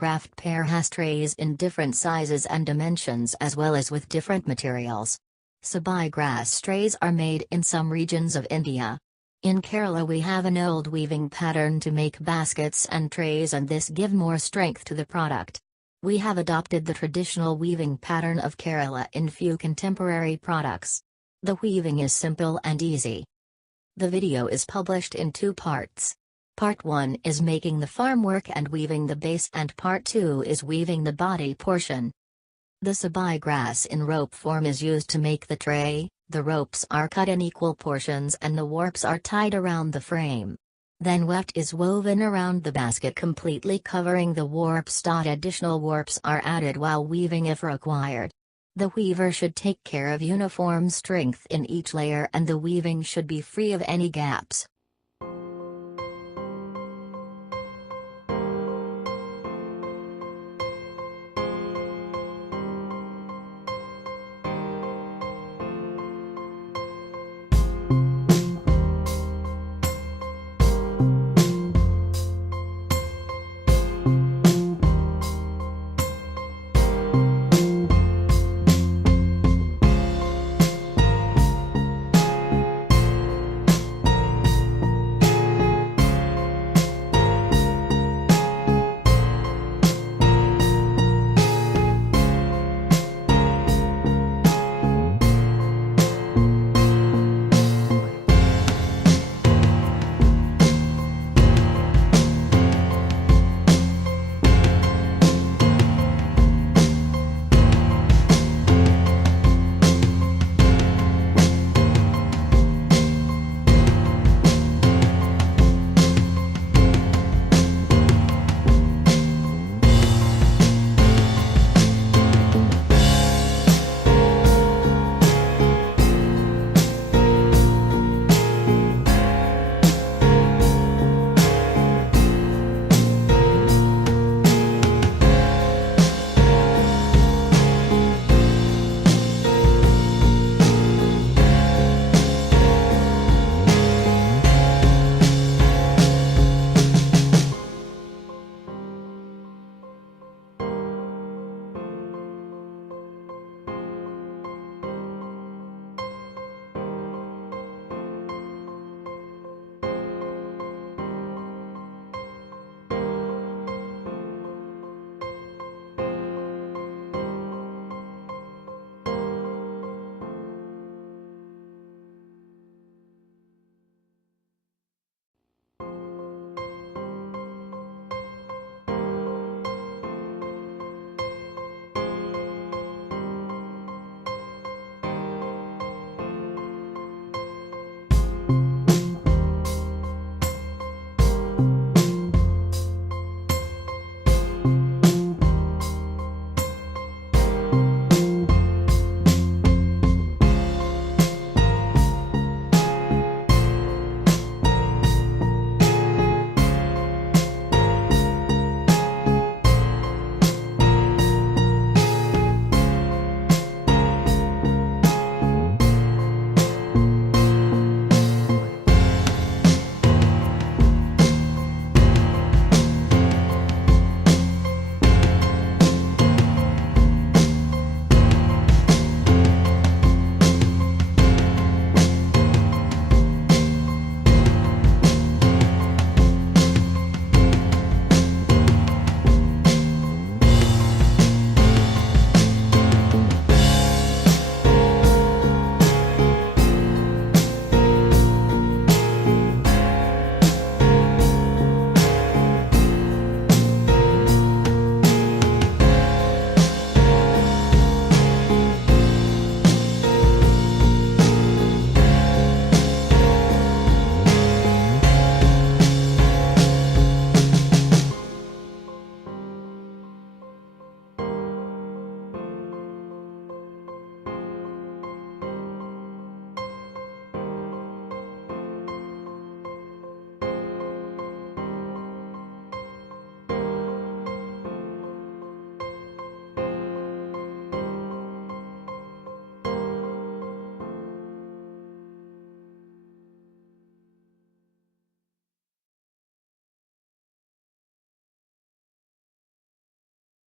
Craftpair has trays in different sizes and dimensions as well as with different materials. Sabai grass trays are made in some regions of India. In Kerala we have an old weaving pattern to make baskets and trays, and this give more strength to the product. We have adopted the traditional weaving pattern of Kerala in few contemporary products. The weaving is simple and easy. The video is published in 2 parts. Part 1 is making the farm work and weaving the base, and Part 2 is weaving the body portion. The Sabai grass in rope form is used to make the tray. The ropes are cut in equal portions and the warps are tied around the frame. Then weft is woven around the basket, completely covering the warps. Additional warps are added while weaving if required. The weaver should take care of uniform strength in each layer, and the weaving should be free of any gaps.